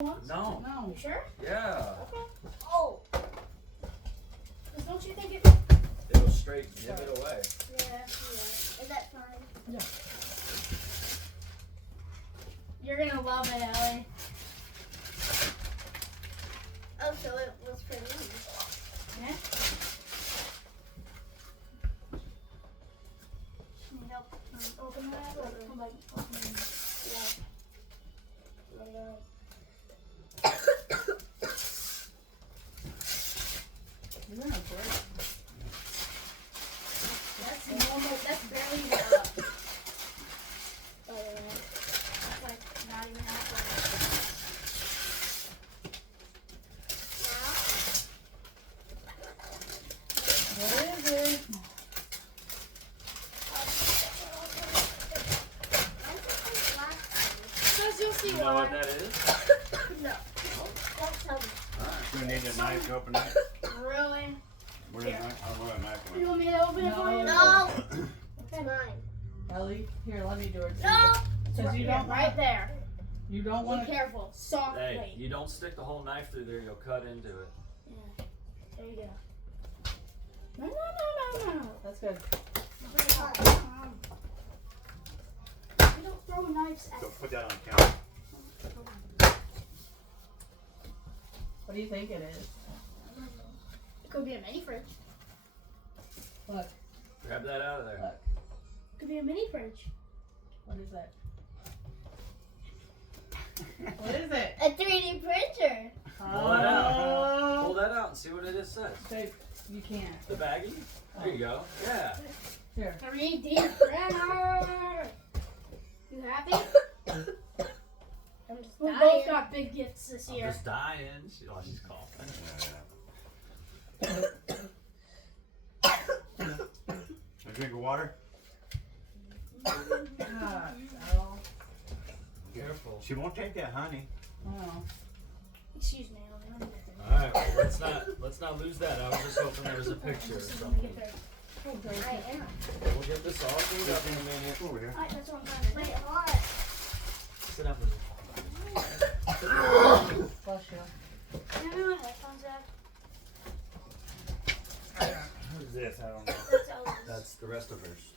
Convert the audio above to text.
No. No. You sure? Yeah. Okay. Oh. Because don't you think It'll straight give it away. Yeah. Is that fine? Yeah. You're gonna love it, Ellie. Oh, so it was for me. Yeah. Need help open that? Like, come on, open it. Yeah. You're gonna break. That's normal. That's barely even up. That's like not even halfway. What is it? Because you'll see You know why. what that is? No. Don't tell me. Alright. Do we need a knife to open that? Really? Where's the knife? Oh, where a knife You went? want me to open it for you? No. It's mine. Ellie, here, let me do it. No. Because you don't right there. You don't Be want to. careful. Softly. Hey, you don't stick the whole knife through there, you'll cut into it. Yeah. There you go. No. That's good. We don't throw knives at Go put that on the counter. What do you think it is? It could be a mini fridge. Look, Grab that out of there. look. It could be a mini fridge. What is that? What is it? A 3D printer. Pull that out. Pull that out and see what it is says. Babe, you can't. The baggie? There you go. Yeah. Here. 3D printer. You happy? I'm just we both got big gifts this I'm year. just dying. She's coughing. A drink of water? God, Al. Careful. She won't take that honey. Oh. Excuse me. Let me get there. Alright, well, let's not lose that. I was just hoping there was a picture or Let me something. get there. I am. We'll get this all cleaned up in a minute. Over here. That's what I'm trying to do. Wait, hot. Sit up with Bless you. You know what headphones have? Who's this? I don't know. That's Elvis. That's the rest of hers.